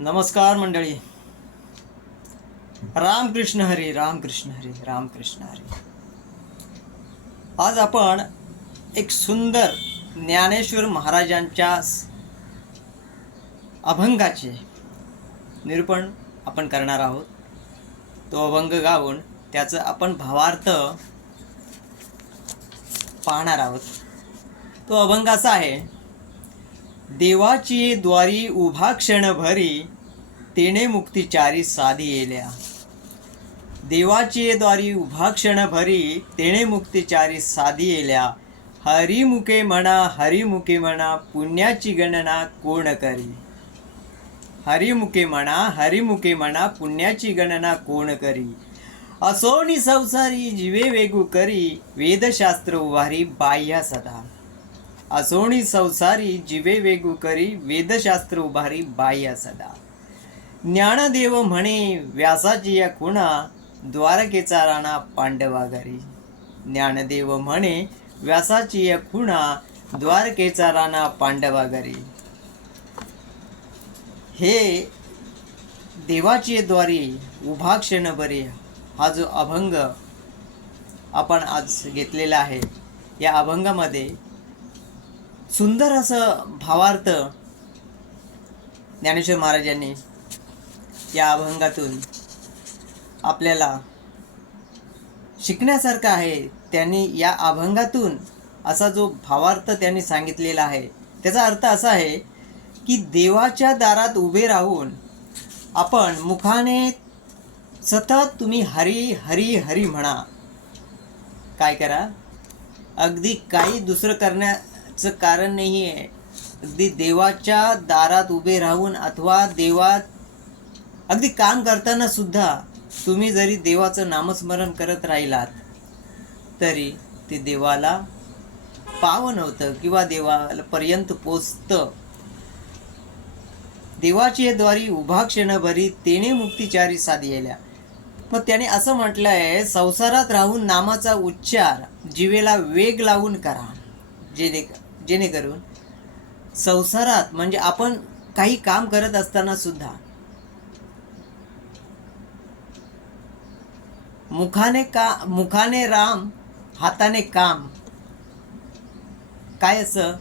नमस्कार मंडळी. रामकृष्ण हरी रामकृष्ण हरी रामकृष्ण हरी. आज आपण एक सुंदर ज्ञानेश्वर महाराजांच्या अभंगाचे निरूपण आपण करणार आहोत. तो अभंग गाऊन त्याचं आपण भावार्थ पाहणार आहोत. तो अभंग असा आहे देवाची द्वारी उभा क्षण भरी तेने मुक्तिचारी साधी येल्या. देवाची द्वारी उभा क्षण भरी तेने मुक्तिचारी साधी येल्या. हरिमुखे म्हणा हरिमुखे म्हणा पुण्याची गणना कोण करी? हरिमुखे म्हणा हरिमुखे म्हणा पुण्याची गणना कोण करी? असोनी संसारी जीवे वेगू करी वेदशास्त्र उभारी बाह्या सदा. असोणी संसारी जीवे वेगू करी वेदशास्त्र उभारी बाह्य सदा. ज्ञानदेव म्हणे व्यासाची या खुणा द्वारकेचा राणा पांडवा घरी. ज्ञानदेव म्हणे व्यासाची या खुणा द्वारकेचा राणा पांडवा घरी. हे देवाची द्वारी उभा क्षण बरे हा जो अभंग आपण आज घेतलेला आहे या अभंगामध्ये सुंदर असं भावार्थ ज्ञानेश्वर महाराजांनी या अभंगातून आपल्याला शिकण्यासारखं आहे. त्यांनी या अभंगातून असा जो भावार्थ त्यांनी सांगितलेला आहे त्याचा अर्थ असा आहे की देवाच्या दारात उभे राहून आपण मुखाने सतत तुम्ही हरी हरी हरी म्हणा. काय करा? अगदी काही दुसरं करण्या चं कारण नाही आहे अगदी देवाच्या दारात उभे राहून अथवा देवात अगदी काम करताना सुद्धा तुम्ही जरी देवाचं नामस्मरण करत राहिलात तरी ते देवाला पावन होतं किंवा देवाला पर्यंत पोचतं. देवाची द्वारी उभा क्षणभरी तेने मुक्तिचारी साधियल्या मग त्याने असं म्हटलं आहे संसारात राहून नामाचा उच्चार जीवेला वेग लावून करा. जेणे जेणेकरून संसारात म्हणजे आपण काही काम करत असताना सुद्धा मुखाने का मुखाने राम हाताने काम. काय असं?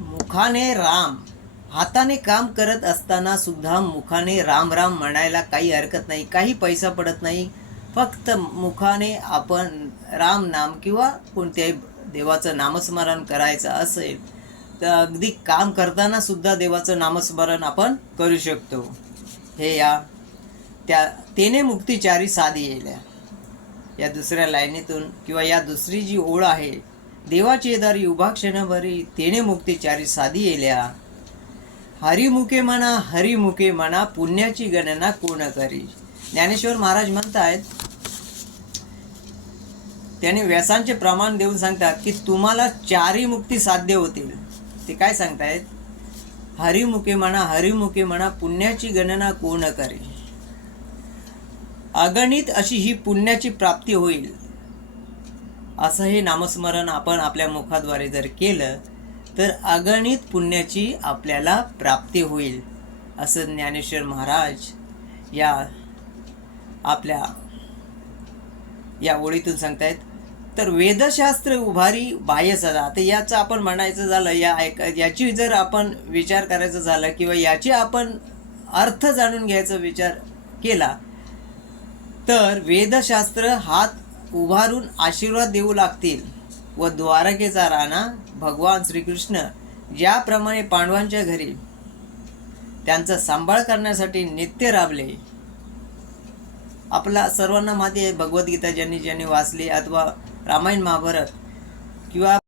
मुखाने राम हाताने काम करत असताना सुद्धा मुखाने राम राम म्हणायला काही हरकत नाही काही पैसा पडत नाही. फक्त मुखाने आपण राम नाम किंवा कोणत्याही देवाचं नामस्मरण करायचं असेल तर अगदी काम करताना सुद्धा देवाचं नामस्मरण आपण करू शकतो. हे या त्या तेने मुक्तिचारी साधी येल्या. या दुसऱ्या लाईनीतून किंवा या दुसरी जी ओळ आहे देवाची दारी उभा क्षणभरी तेने मुक्तिचारी साधी येल्या. हरिमुखे म्हणा हरिमुखे म्हणा पुण्याची गणना कोण करी? ज्ञानेश्वर महाराज म्हणतायत त्याने व्यासांचे प्रमाण देऊन सांगतात की तुम्हाला चारही मुक्ती साध्य होतील. ते काय सांगतायत? हरिमुखे म्हणा हरिमुखे म्हणा पुण्याची गणना कोण करेल? अगणित अशी ही पुण्याची प्राप्ती होईल. असं हे नामस्मरण आपण आपल्या मुखाद्वारे जर केलं तर अगणित पुण्याची आपल्याला प्राप्ती होईल असं ज्ञानेश्वर महाराज या आपल्या या ओळीतून सांगतायत. तर वेदशास्त्र उभारी बाह्यसदा तर याचं आपण म्हणायचं झालं या ऐक याची जर आपण विचार करायचं झालं किंवा याची आपण अर्थ जाणून घ्यायचा विचार केला तर वेदशास्त्र हात उभारून आशीर्वाद देऊ लागतील व द्वारकेचा राणा भगवान श्रीकृष्ण ज्याप्रमाणे पांडवांच्या घरी त्यांचा सांभाळ करण्यासाठी नित्य राबले आपला सर्वांना माहिती आहे. भगवद्गीता ज्यांनी ज्यांनी वाचली अथवा रामायण महाभारत किंवा